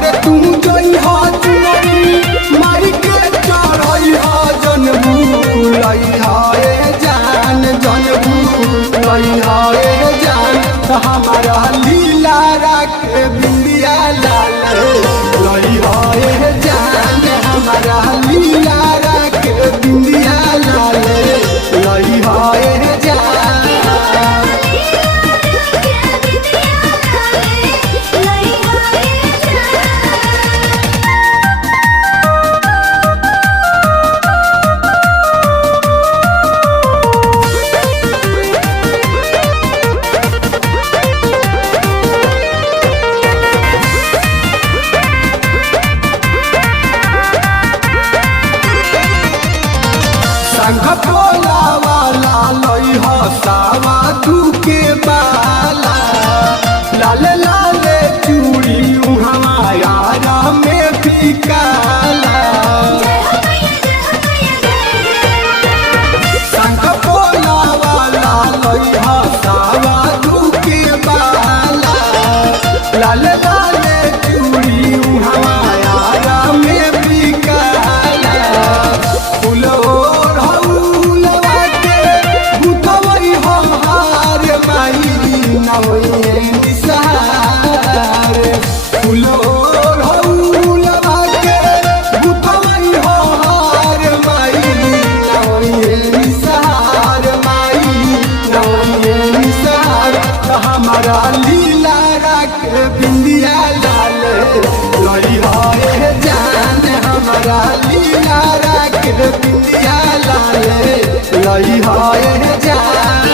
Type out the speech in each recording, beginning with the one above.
अरे तू जई हा चुनरी माई के चढ़ई हा जनबू लई हा ए जान जनबू लई हा ए जान हमारा लीला राखे बिंदिया लाल लई हा ए जान हमारा लीला राखे बिंदिया लाल लई हा ए जान। भोला वाला लई हो सावा के बाला लाल लाल चूड़ी हमारा में भी काला शंख भोला वाला लई हो सावा के बाला लाल लाल चूड़ी हमारा में भी काला फूलो हमारा लीला राखे बिंदिया लाल लई है जान हमारा लीला राखे बिंदिया लाल लई है जान।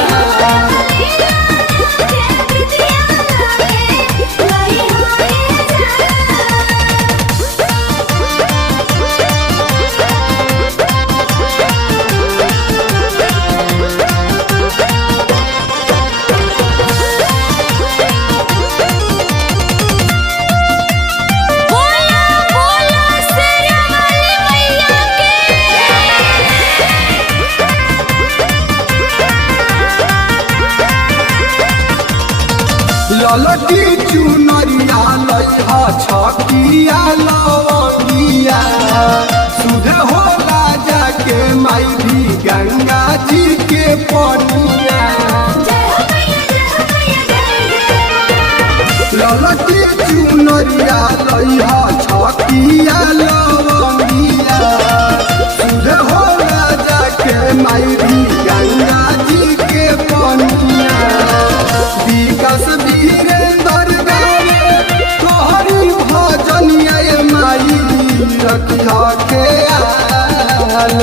ललकी चुनरिया लई हा छकिया लवंगिया सुध होला जाके माई भी गंगा जी के पनिया ललकी चुनरिया लई हा छकिया लवंगिया सुध होला जाके माई भी गंगा जी के पनिया विकास वीरेंद्र गावे तोहरी भजनिया माई रखिया के आल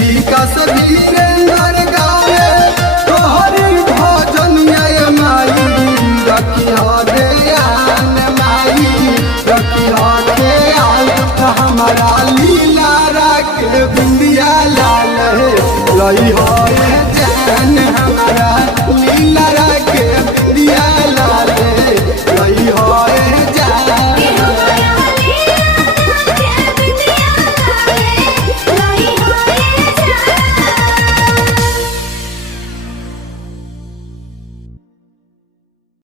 विकास वीरेंद्र गावे तोहरी भजनिया माई रखिया दे आन माई रखिया के आल हमारा लीला राखे बिंदिया लाल लई है जान हमारा लीला